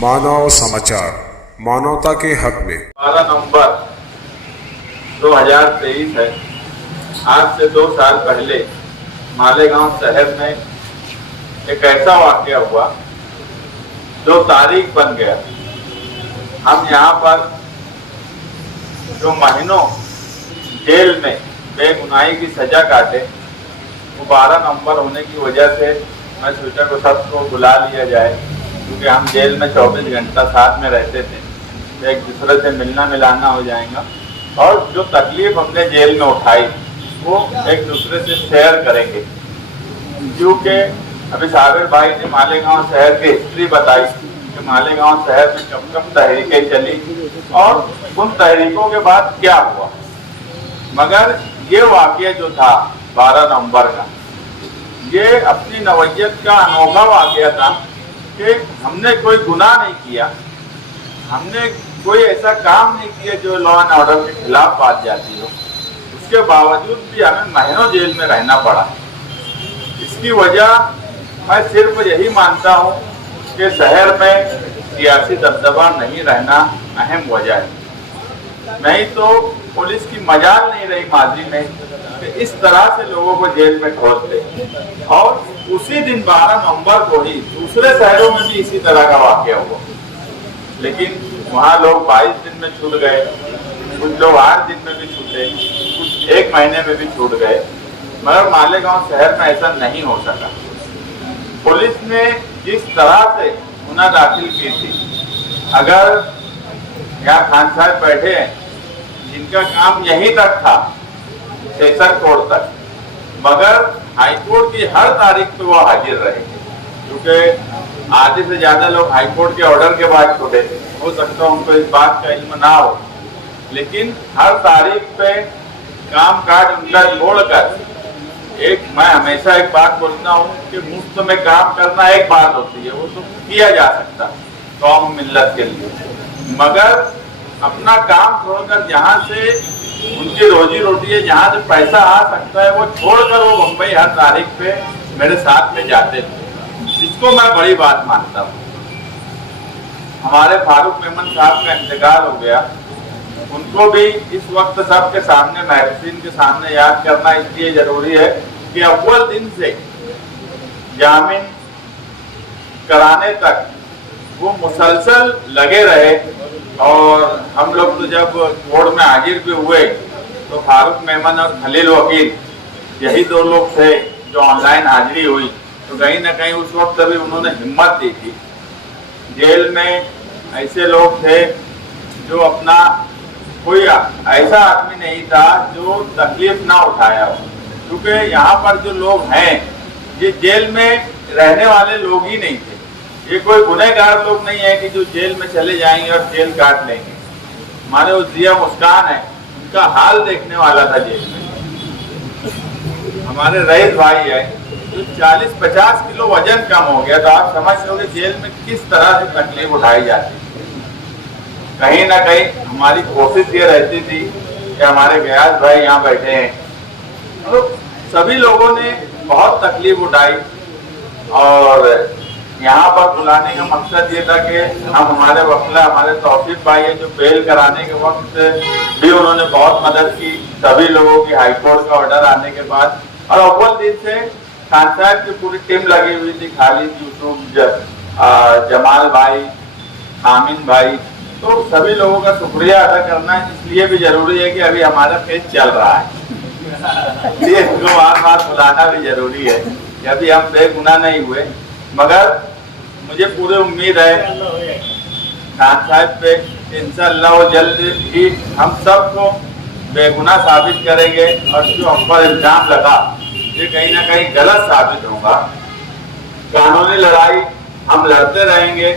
मानव समाचार, मानवता के हक में। 12 नवंबर 2023 है। आज से 2 साल पहले मालेगांव शहर में एक ऐसा वाकया हुआ जो तारीख बन गया। हम यहाँ पर जो महीनों जेल में बेगुनाही की सजा काटे, वो 12 नवंबर होने की वजह से मैं सोचा को सबको बुला लिया जाए, क्योंकि हम जेल में 24 घंटा साथ में रहते थे, तो एक दूसरे से मिलना मिलाना हो जाएगा और जो तकलीफ हमने जेल में उठाई वो एक दूसरे से शेयर करेंगे। क्योंकि अभी साबिर भाई ने मालेगांव शहर की हिस्ट्री बताई कि मालेगांव शहर में कब कब तहरीकें चली और उन तहरीकों के बाद क्या हुआ। मगर ये वाकया जो था 12 नवंबर का, ये अपनी नवैयत का अनोखा वाकया था कि हमने कोई गुनाह नहीं किया, हमने कोई ऐसा काम नहीं किया जो लॉ एंड ऑर्डर के खिलाफ बात जाती हो, उसके बावजूद भी हमें महीनों जेल में रहना पड़ा। इसकी वजह मैं सिर्फ यही मानता हूँ कि शहर में सियासी दबदबा नहीं रहना अहम वजह है। नहीं तो पुलिस की मजाल नहीं रही माजी में कि इस तरह से लोगों को जेल में ठोस दे। और उसी दिन 12 नवंबर को ही दूसरे शहरों में भी इसी तरह का वाकया हुआ, लेकिन वहाँ लोग 22 दिन में छूट गए, कुछ लोग 8 दिन में भी छूटे, कुछ 1 महीने में भी छूट गए। मगर मालेगांव शहर में ऐसा नहीं हो सका। पुलिस ने जिस तरह से गुनाह दाखिल की थी, अगर यहाँ खान साहब बैठे हैं जिनका काम यहीं तक था सेशन कोर्ट तक, मगर हाईकोर्ट की हर तारीख पे वो हाजिर रहे, क्योंकि आधे से ज्यादा लोग हाईकोर्ट के ऑर्डर के बाद छूटे थे। हो सकता है उनको इस बात का इल्म ना हो, लेकिन हर तारीख पे काम काज उनका छोड़कर मैं हमेशा एक बात बोलता हूँ कि मुफ्त में काम करना एक बात होती है, वो तो किया जा सकता कौम मिल्लत के लिए, मगर अपना काम छोड़कर जहाँ से उनकी रोजी रोटी है, जहाँ से पैसा आ सकता है, वो छोड़कर वो मुंबई हर तारीख पे मेरे साथ में जाते थे, जिसको मैं बड़ी बात मानता हूँ। हमारे फारूक मेमन साहब का इंतकाल हो गया, उनको भी इस वक्त सबके सामने, महफिल के सामने याद करना इसलिए जरूरी है कि अव्वल दिन से जामीन कराने तक वो मुसलसल लगे रहे। और हम लोग तो जब कोर्ट में हाजिर भी हुए तो फारूक मेमन और खलील वकील यही 2 लोग थे जो ऑनलाइन हाजिरी हुई, तो कहीं ना कहीं उस वक्त भी उन्होंने हिम्मत दी थी। जेल में ऐसे लोग थे जो अपना कोई ऐसा आदमी नहीं था जो तकलीफ ना उठाया हो, क्योंकि यहाँ पर जो लोग हैं ये जेल में रहने वाले लोग ही नहीं थे। ये कोई गुनहगार लोग नहीं है कि जो जेल में चले जाएंगे और जेल काट लेंगे। हमारे वो जिया मुस्कान है, उनका हाल देखने वाला था जेल में। हमारे रईस भाई है जो 40-50 किलो वजन कम हो गया, तो आप समझ लोगे जेल में किस तरह से तकलीफ उठाई जाती है। कहीं ना कहीं हमारी कोशिश ये रहती थी कि हमारे गयास भाई यहाँ बैठे हैं, तो सभी लोगों ने बहुत तकलीफ उठाई और यहाँ पर बुलाने का मकसद ये था कि हम हमारे वकील हमारे तौफीक भाई है जो बेल कराने के वक्त भी उन्होंने बहुत मदद की, सभी लोगों की हाईकोर्ट का ऑर्डर आने के बाद। और अव्वल दिन से खान साहब की पूरी टीम लगी हुई थी, खालिद, यूसुफ, जमाल भाई, आमिन भाई, तो सभी लोगों का शुक्रिया अदा करना इसलिए भी जरूरी है कि अभी हमारा केस चल रहा है, इसलिए इसको बार बुलाना भी जरूरी है कि अभी हम बेगुनाह नहीं हुए। मगर मुझे पूरी उम्मीद है खान साहब पे इंशाअल्लाह वो जल्द ही हम सबको बेगुनाह साबित करेंगे और जो हम पर इल्जाम लगा ये कहीं ना कहीं गलत साबित होगा। कानूनी लड़ाई हम लड़ते रहेंगे,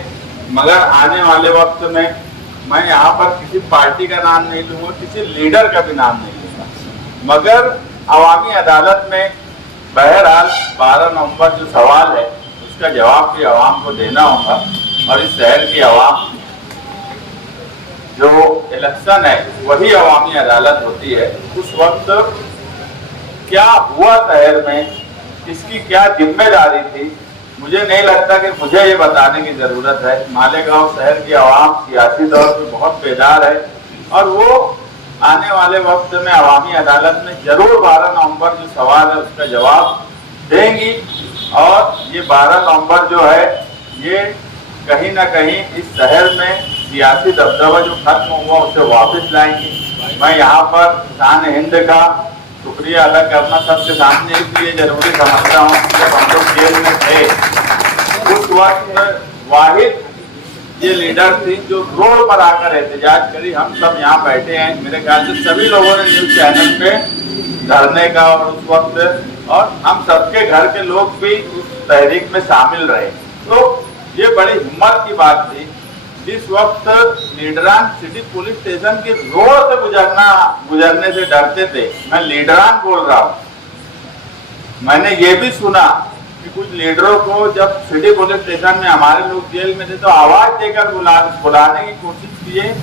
मगर आने वाले वक्त में मैं यहाँ पर किसी पार्टी का नाम नहीं लूँगा, किसी लीडर का भी नाम नहीं लूँगा, मगर अवामी अदालत में बहरहाल 12 नवंबर जो सवाल है उसका जवाब भी आवाम को देना होगा। और इस शहर की आवाम जो इलेक्शन है वही अवामी अदालत होती है। उस वक्त क्या हुआ शहर में, इसकी क्या जिम्मेदारी थी, मुझे नहीं लगता कि मुझे ये बताने की जरूरत है। मालेगांव शहर की आवाम सियासी तौर पर बहुत बेदार है और वो आने वाले वक्त में अवामी अदालत में जरूर 12 नवंबर जो सवाल है उसका जवाब देंगी और ये 12 नवंबर जो है ये कहीं ना कहीं इस शहर में सियासी दबदबा जो खत्म हुआ उसे वापस लाएंगी। मैं यहाँ पर किसान हिंद का शुक्रिया अदा करना सबके सामने इसलिए जरूरी समझता हूँ कि जब हम लोग जेल में थे उस वक्त वाहिद ये लीडर थी जो रोड पर आकर एहतजाज करी। हम सब यहाँ बैठे हैं, मेरे ख्याल से सभी लोगों ने न्यूज चैनल पे धरने का और उस वक्त और हम सबके घर के लोग भी उस तहरीक में शामिल रहे। तो ये बड़ी हिम्मत की बात थी। जिस वक्त लीडरान सिटी पुलिस स्टेशन के रोड से गुजरने से डरते थे, मैं लीडरान बोल रहा हूँ, मैंने ये भी सुना कि कुछ लीडरों को जब सिटी पुलिस स्टेशन में हमारे लोग जेल में थे तो आवाज देकर बुलाने की कोशिश किए।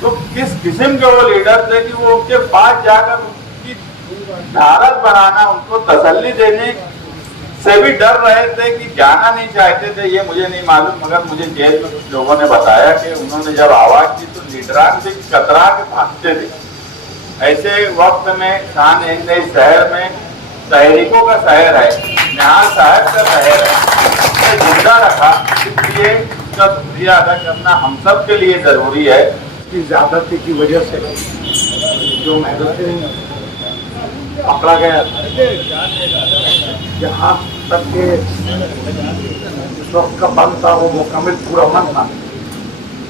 तो किस किस्म के वो लीडर थे कि वो उनके पास जाकर उनकी ढारस बनाना, उनको तसल्ली देने से भी डर रहे थे कि जाना नहीं चाहते थे। ये मुझे नहीं मालूम, मगर मुझे जेल में कुछ लोगों ने बताया कि उन्होंने जब आवाज की तो लीडरान से कतरा के भागते थे। ऐसे वक्त में शान हिंद इस शहर में तहरीकों का शहर है, निहाल साहब का शहर है, जिंदा रखा, इसलिए उसका शुक्रिया अदा करना हम सब के लिए जरूरी है। की ज्यादती की वजह से जो महदूद पकड़ा गया, जहाँ तक के उस वक्त का बंद था वो मुकम्मल पूरा मन था,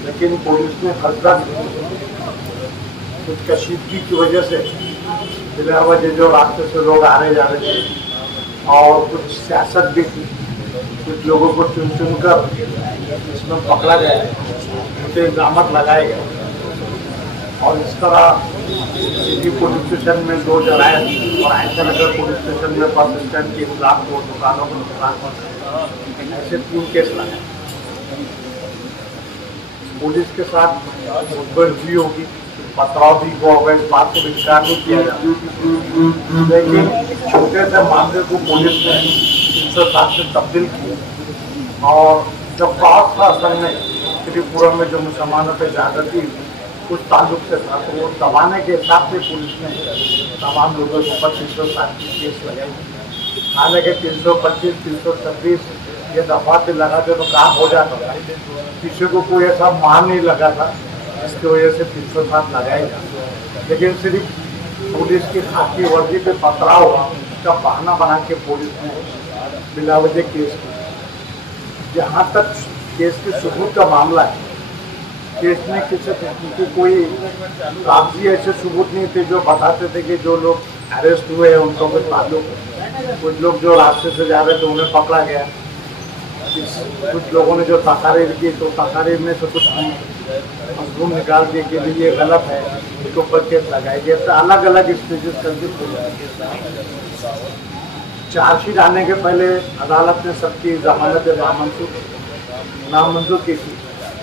लेकिन पुलिस ने हजरत कुछ कशीदगी की वजह से बिला वजह जो रास्ते से लोग आ रहे जा रहे थे और कुछ सियासत भी थी, कुछ लोगों को चुन चुन कर इसमें पकड़ा गया, उसे इल्जाम लगाए गए और इस तरह सिटी पुलिस स्टेशन में 2 जराए और ऐसा नगर पुलिस स्टेशन में बस स्टैंड के खिलाफ 2 दुकानों को नुकसान पहुंचा, ऐसे 3 केस लगाए। पुलिस के साथ मुठभेड़ होगी, पथराव भी होगा, इस बात को विचार नहीं किया जाता, लेकिन छोटे से मामले को पुलिस ने 307 से तब्दील किया और जब बहुत था असल में त्रिपुरा में जो मुसलमानों पर ज्यादती उस ताल्लुक से था, तो वो दबाने के हिसाब से पुलिस ने तमाम लोगों के ऊपर 307 की केस लगाई। हालांकि 325, 326 ये दफाते लगाते तो काम हो जाता था, किसी को कोई ऐसा मान नहीं लगा था, इसकी वजह से 307 लगाए जाते। लेकिन सिर्फ पुलिस की खाकी वर्दी पे पथराव हुआ, उसका बहाना बना के पुलिस ने बिला वजह केस की। जहाँ तक केस के सबूत का मामला है, केस में किसी कोई कागजी ऐसे सबूत नहीं थे जो बताते थे कि जो लोग अरेस्ट हुए हैं उनको भी ताल्लुक है। कुछ लोग जो रास्ते से जा रहे थे उन्हें पकड़ा गया, कुछ लोगों ने जो तकारीर की तो तकारीर में से कुछ मजमून निकाल दिए कि ये गलत है, उसके ऊपर केस लगाए गए। तो अलग अलग स्टेजेस करके चार्जशीट आने के पहले अदालत ने सबकी जमानत नामंजूर की थी।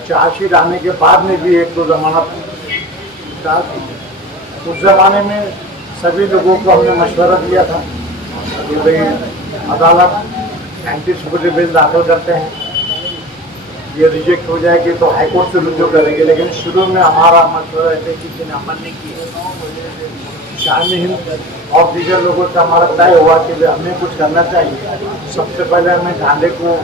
चार्जशीट आने के बाद में भी 1-2 जमानत डाल दी। उस जमाने में सभी लोगों को हमने मशवरा दिया था कि भाई अदालत एंटी सिक्योरिटी बिल दाखिल करते हैं, ये रिजेक्ट हो जाएगी तो हाईकोर्ट से रुजू करेंगे, लेकिन शुरू में हमारा मशवरा ऐसे किसी ने अमल नहीं किया। शान हिंद और दीगर लोगों से हमारा तय हुआ कि हमें कुछ करना चाहिए। सबसे पहले हमें झांडे को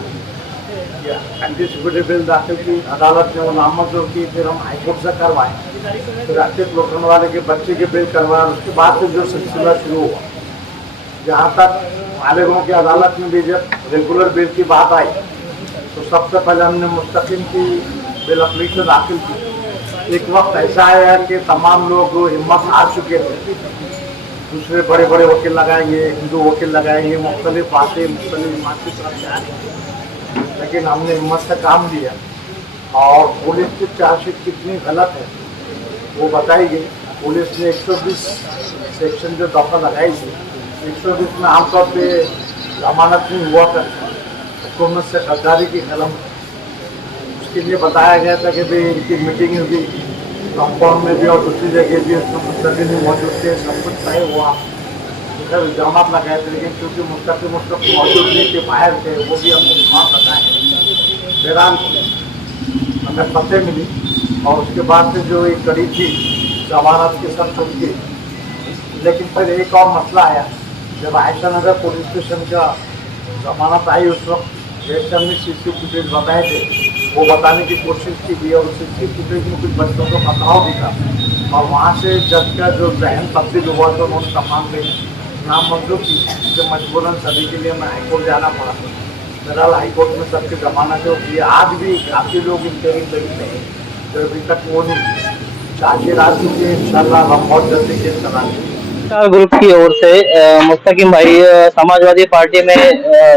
एंटी सिक्योरिटी बिल दाखिल की, अदालत ने वो नामंजूर की, फिर हम हाईकोर्ट से करवाए, फिर राष्ट्रीय लोकरंग वाले के बच्चे के बिल करवाए, उसके बाद से जो सिलसिला शुरू हुआ। जहाँ तक मालेगांव की अदालत में भी जब रेगुलर बिल की बात आई तो सबसे पहले हमने मुस्तकिम की बिल एप्लीकेशन दाखिल की। एक वक्त ऐसा आया कि तमाम लोग हिम्मत हार चुके थे, दूसरे बड़े बड़े वकील लगाएंगे, हिंदू वकील लगाएंगे, मुख्तलिफ बातें मुख्तलिफ जमात की तरफ से आ रही, लेकिन हमने हिम्मत से काम लिया और पुलिस की चार्जशीट कितनी गलत है वो बताई गई। पुलिस ने 120 सेक्शन जो दफा लगाई थी, 120 में आमतौर पे जमानत नहीं हुआ करती, हुकूमत से गद्दारी की कलम। उसके लिए बताया गया था कि भाई इनकी मीटिंग हुई कंपाउंड में भी और दूसरी जगह भी, उसमें मुस्तकिल मौजूद थे, सब कुछ तय हुआ। सर इल्जाम लगाए थे, लेकिन क्योंकि मुस्तकिम मौजूद नहीं थे, बाहर थे, वो भी हमने दिमाग बताए। बहरहाल हमें पते मिली और उसके बाद से जो एक कड़ी थी जमानत के सब की, लेकिन फिर एक और मसला आया। जब आयशा नगर पुलिस स्टेशन का जमानत आई, उस वक्त रेशम ने सीसी फुटेज बताए थे, वो बताने की कोशिश की गई और सीसी फुटेज में कुछ बच्चों को पथराव भी था। और वहाँ से जज का जो जहन तब्दील हुआ तो उन्होंने तमाम में नामंजूर की, जो मजबूरन सभी के लिए मैं हाईकोर्ट जाना पड़ा। बहरहाल हाईकोर्ट में सबकी जमानत होती है। आज भी काफ़ी लोग इंटरिम बेंच में हैं जो अभी तक वो नहीं चाहे रात के इंशाल्लाह हम बहुत जल्दी केस चलाएंगे। ग्रुप की ओर से मुस्तकिम भाई समाजवादी पार्टी में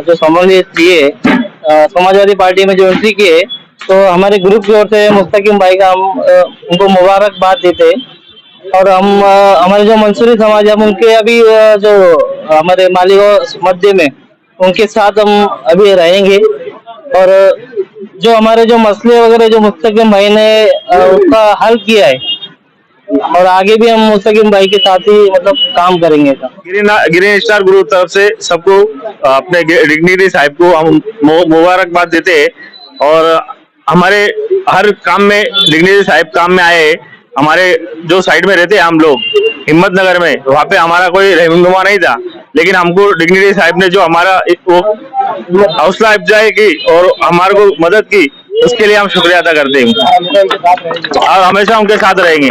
जो सम्मिलित किए, समाजवादी पार्टी में जो एंट्री किए, तो हमारे ग्रुप की ओर से मुस्तकिम भाई का हम उनको मुबारकबाद देते। और हम हमारे जो मंसूरी समाज है उनके अभी जो हमारे मालीगांव मध्य में उनके साथ हम अभी रहेंगे। और जो हमारे जो मसले वगैरह जो मुस्तकिम भाई ने उसका हल किया है, और आगे भी हम मुस्तकिम भाई के साथ ही मतलब काम करेंगे। ग्रीन स्टार ग्रुप तरफ से सबको अपने डिग्निटी साहब को हम मुबारकबाद देते हैं। और हमारे हर काम में डिग्निटी साहब काम में आए। हमारे जो साइड में रहते हैं हम लोग हिम्मत नगर में, वहाँ पे हमारा कोई रहनुमा नहीं था, लेकिन हमको डिग्निटी साहब ने जो हमारा वो हौसला अफजाई की और हमारे को मदद की, उसके लिए हम शुक्रिया अदा करते हैं और हमेशा उनके साथ रहेंगे।